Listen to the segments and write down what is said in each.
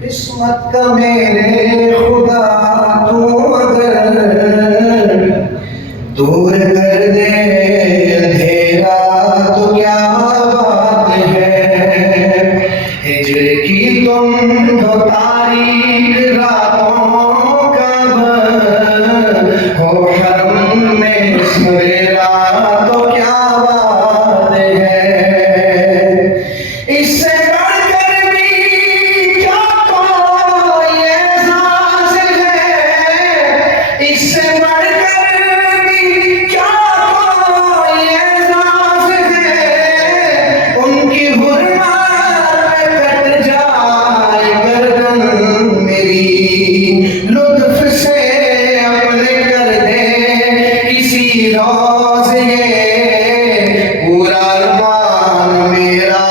किस्मत का मेरे खुदा तू अगर दूर कर दे अंधेरा तो क्या बात है। हिजर की तुम हो तारीख रातों का हो हरम में सवेरा तो क्या बात है। इससे बढ़कर भी क्या कोई एहसास है। इससे बढ़कर भी क्या कोई एहसास है। उनकी हुर्मत में कट जाए गर्दन मेरी लुत्फ से अपने कर दे किसी रोज़ ये पूरा अरमान मेरा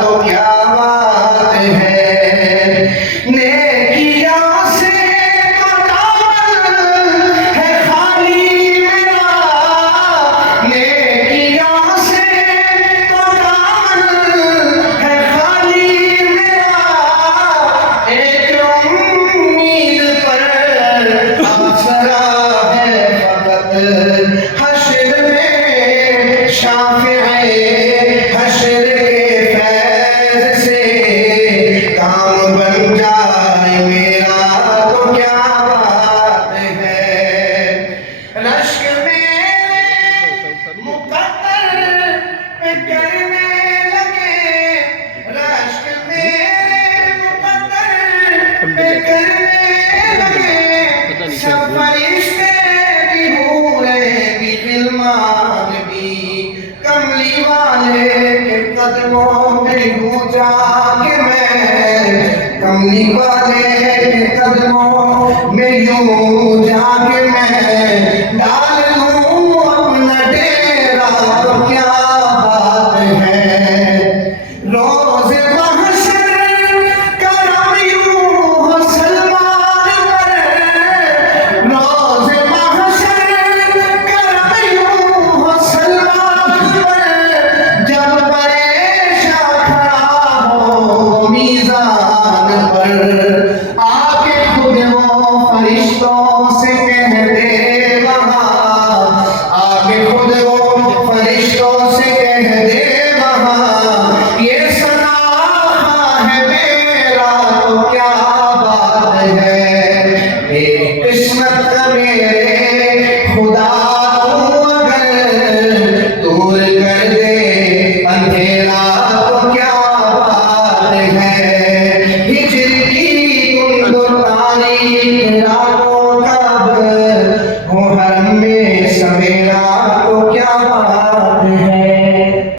तो क्या बात है। नेकियां से तो दामन है खाली मेरा। नेकियां से तो दामन है खाली मेरा। एक उम्मीद पर आसरा है फकत हश्र में शाफ़िए हश्र के फैज़ से काम बन जाए मेरा तो क्या बात है। रश्क में मुक़द्दर पे करने लगे। रश्क में मुक़द्दर पे करने लगे। सब फरिश्ते भी हूरे भी गिलमान भी कमली वाले के कदमों में यूं जाके मैं। कमली वाले के कदमों में यूं जाके मैं डाल लूं अपना डेरा तो क्या बात है। रोज़े महशर करम यूं हो सलमान पर। रोज़े महशर करम यूं हो सलमान पर। जब परेशान खड़ा हो मीज़ान पर।